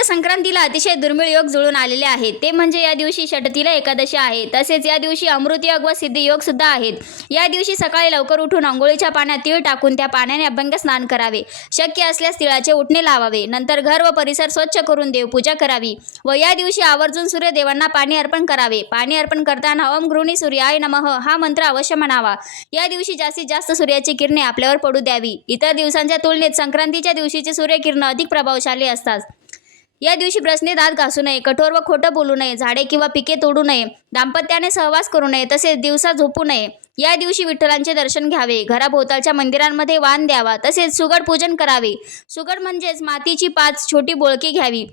यंदाच्या संक्रांतीला अतिशय दुर्मिळ योग जुळून आलेले आहेत. ते म्हणजे या दिवशी षटतिला एकादशी आहे. तसेच या दिवशी अमृत योग व सिद्धी योग सुद्धा आहेत. या दिवशी सकाळी लवकर उठून अंघोळीच्या पाण्यात तीळ टाकून त्या पाण्याने अभ्यंग स्नान करावे. शक्य असल्यास तिळाचे उटणे लावावे. नंतर घर व परिसर स्वच्छ करून देवपूजा करावी व या दिवशी आवर्जून सूर्यदेवांना पाणी अर्पण करावे. पाणी अर्पण करताना ओम गृहिणी सूर्याय नमः हा मंत्र अवश्य म्हणावा. या दिवशी जास्तीत जास्त सूर्याची किरणे आपल्यावर पडू द्यावी. इतर दिवसांच्या तुलनेत संक्रांतीच्या दिवशीची सूर्यकिरणे अधिक प्रभावशाली असतात. या दिवशी ब्रशने दात घासू नये, कठोर व खोटं बोलू नये, झाडे किंवा पिके तोडू नये, दाम्पत्याने सहवास करू नये, तसेच दिवसा झोपू नये. या दिवशी विठ्ठलांचे दर्शन घ्यावे. घराभोवतालच्या मंदिरांमध्ये वाण द्यावा. तसेच सुगड पूजन करावे. सुगड म्हणजेच मातीची 5 छोटी बोळकी घ्यावी.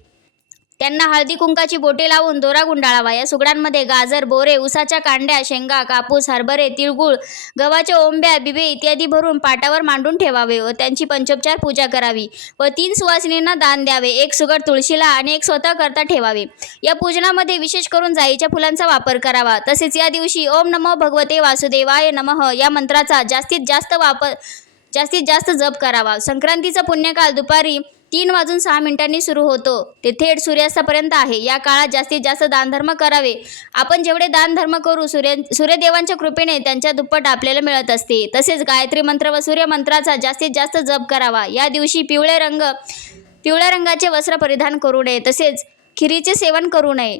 त्यांना हळदी कुंकाची बोटे लावून दोरा गुंडाळावा. या सुगडांमध्ये गाजर, बोरे, उसाच्या कांड्या, शेंगा, कापूस, हरभरे, तिळगुळ, गव्हाच्या ओंब्या, बिबे इत्यादी भरून पाटावर मांडून ठेवावे व त्यांची पंचोपचार पूजा करावी व 3 सुवासिनींना दान द्यावे. 1 सुगड तुळशीला आणि 1 स्वतः करता ठेवावे. या पूजनामध्ये विशेष करून जाईच्या फुलांचा वापर करावा. तसेच या दिवशी ओम नमो भगवते वासुदेवाय नमः या मंत्राचा जास्तीत जास्त जप करावा. संक्रांतीचा पुण्यकाल दुपारी 3 वाजून 6 मिनिटांनी सुरू होतो ते थेट सूर्यास्तापर्यंत आहे. या काळात जास्तीत जास्त दानधर्म करावे. आपण जेवढे दानधर्म करू सूर्यदेवांच्या कृपेने त्यांच्या दुप्पट आपल्याला मिळत असते. तसेच गायत्री मंत्र व सूर्यमंत्राचा जास्तीत जास्त जप करावा. या दिवशी पिवळ्या रंगाचे वस्त्र परिधान करू नये. तसेच खिरीचे सेवन करू नये.